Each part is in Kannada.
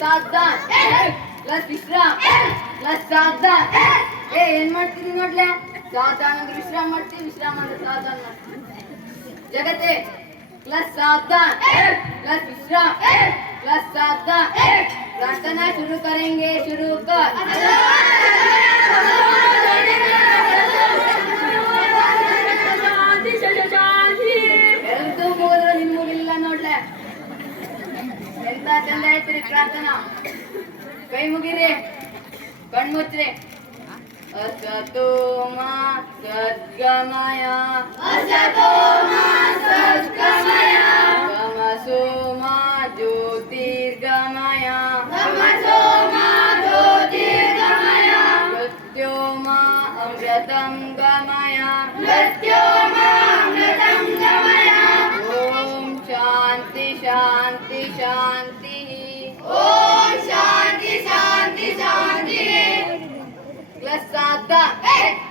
ಸಾದ್ದಾನ್ ಪ್ಲಸ್ ವಿಶ್ರಾಮ್ ಪ್ಲಸ್ ಸಾದ್ದಾನ್ ಏ ಏನ್ ಮಾಡ್ತೀರಿ ನೋಡ್ಲೆ ಸಾದ್ದಾನ್ ಅಂದ್ರೆ ವಿಶ್ರಾಮ ಮಾಡ್ತೀವಿ ವಿಶ್ರಾಮ ಅಂದ್ರೆ ಸಾದ್ದಾನ್ ಮಾಡ್ತೀವಿ ಜಗತ್ತೆ ಪ್ಲಸ್ सावधान प्लस विश्राम प्लस सावधान प्रार्थना शुरू करेंगे शुरू कर सूचने। असतो मा सद्गमया। असतो मा सद्गमया तमसो मा ज्योतिर्गमया। तमसो मा ज्योतिर्गमया मृत्यो मा अमृतं गमया। मृत्यो मा अमृतं गमया ॐ शान्ति शान्ति शान्तिः ॐ शान्ति। प्लस सात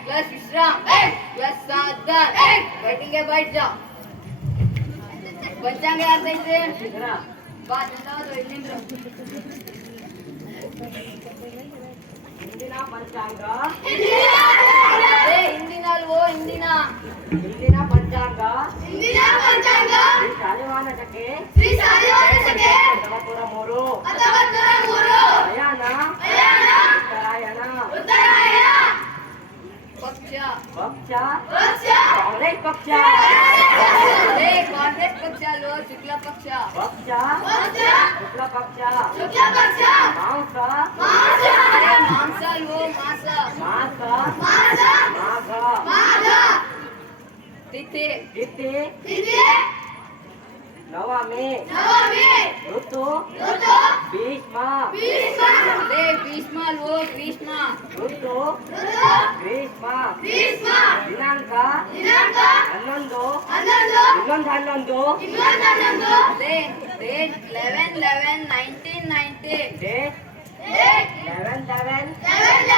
प्लस विश्राम प्लस सात बैठेंगे बैठ जाओ बच्चांगे यार सही से बात बताओ तो इतने हिंदी ना पंचांग हिंदी ना वो हिंदी ना हिंदी ना पंचांग हिंदी ना पंचांग श्री सालिवान टके श्री सालिवान टके अथवा पूरा मोरो अथवा पूरा मोरो या ना पक्षा कांग्रेस ऋतु। 11 11 1990 date 11 11 1990 date 11 11 1990 date 11 11 1990 date 11 11 1990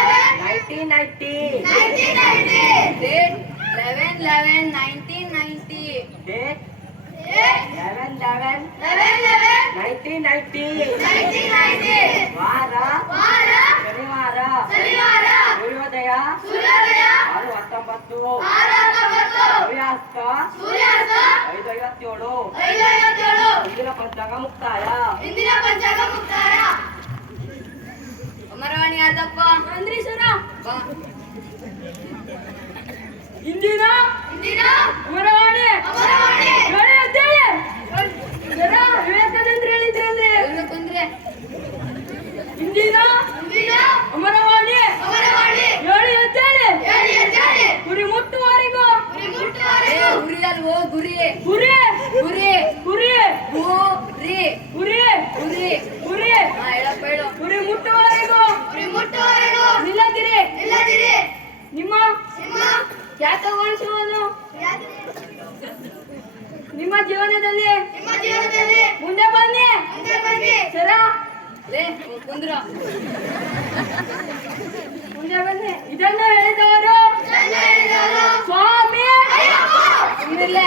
11 11 1990 date 11 11 11 11 11 11 1990 date 11 11 1990 11 11 1990 date 11 11 11 11 ninety ವಾರ. ಶನಿವಾರ. ಸೂರ್ಯೋದಯ. ಆರು ಹತ್ತೊಂಬತ್ತು ಸೂರ್ಯಾಸ್ತ. ಐದು ಐವತ್ತೇಳು ಇಂದಿನ ಪಂಚಾಂಗ ಮುಕ್ತಾಯ. ಇಂದಿನ ಪಂಚಾಂಗ ಮುಕ್ತಾಯ. ಅಮರವಾಣಿ ಆದಪ್ಪ ಅಂದ್ರಿ ಸರ ಇಂದಿನ. ಇಂದಿನ. ಅಮರವಾಣಿ. ಅಮರವಾಣಿ. ಉರೆ ಉರೆ ಉರೆ ಓ ರೇ ಉರೆ ಉರೆ ಉರೆ ಹೇಳಪ್ಪ ಹೇಳು ಉರಿ ಮುಟ್ಟುವವರೆಗೂ ಉರಿ ಮುಟ್ಟುವವರೆಗೂ ನಿಲ್ಲದಿರಿ. ನಿಮ್ಮ ನಿಮ್ಮ ಖ್ಯಾತಗೊಳಿಸುವುದು ನಿಮ್ಮ ಜೀವನದಲ್ಲಿ ನಿಮ್ಮ ಜೀವನದಲ್ಲಿ ಮುಂದೆ ಬನ್ನಿ. ಮುಂದೆ ಬನ್ನಿ ಸರ ಕುಂದ್ರ. ಮುಂದೆ ಬನ್ನಿ. ಇದನ್ನ ಹೇಳಿದವರು ಸ್ವಾಮಿ. ಇರಲೇ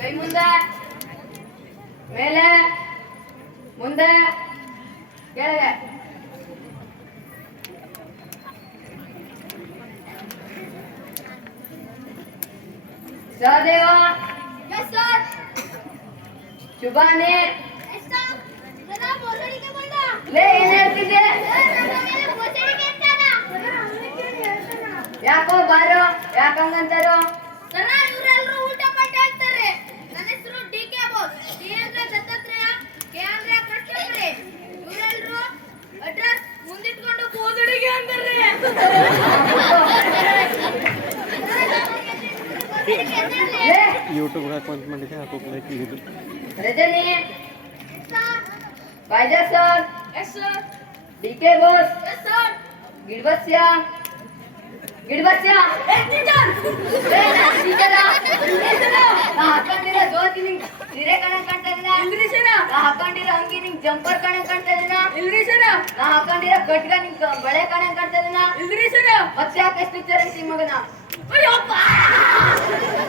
ಕೈ ಮುಂದೆ ಮೇಲೆ ಮುಂದೆ ಕೆಳಗೆ ಸಹದೇವ ಎಸ್ ಸರ್ ಶುಭಾನೆ. ಏನ್ ಹೇಳ್ತಿದ್ದೆ? ಯಾಕೋ ಬಾರೋ? ಯಾಕಂಗಂತಾರೋ? ಯೂಟ್ಯೂಬ್ ಹಾಕಿ ಮಾಡಿದೆ ಹಾಕೋಕ್ ಲೈಕ್ ಇದು. Rajani. Faiza sir yes sir D K Bose. Yes sir ಗಿಡ್ಬಸ್ಯ. ಗಿಡ್ಬಸ್ಯ ಹಾಕೊಂಡಿರೋ ಧೋತಿ ನಿಂಗ್ ಸೀರೆ ಕಾಣಂಗ್ ಕಾಣ್ತಾ ಇದೀನ? ಸರ ನಾ ಹಾಕೊಂಡಿರೋ ಅಂಗಿ ನಿಂಗ್ ಜಂಪರ್ ಕಾಣಂಗ್ ಕಾಣ್ತಾ ಇದೀನ? ನಾ ಹಾಕೊಂಡಿರೋ ಕಟ್ಗ ನಿಂಗ್ ಬಳೆ ಕಾಣಂಗ್ ಕಾಣ್ತಾ ಇದೀನ? ಇಲ್ರಿ ಮತ್ತೆ ಯಾಕೆ ಪಿಕ್ಚರ್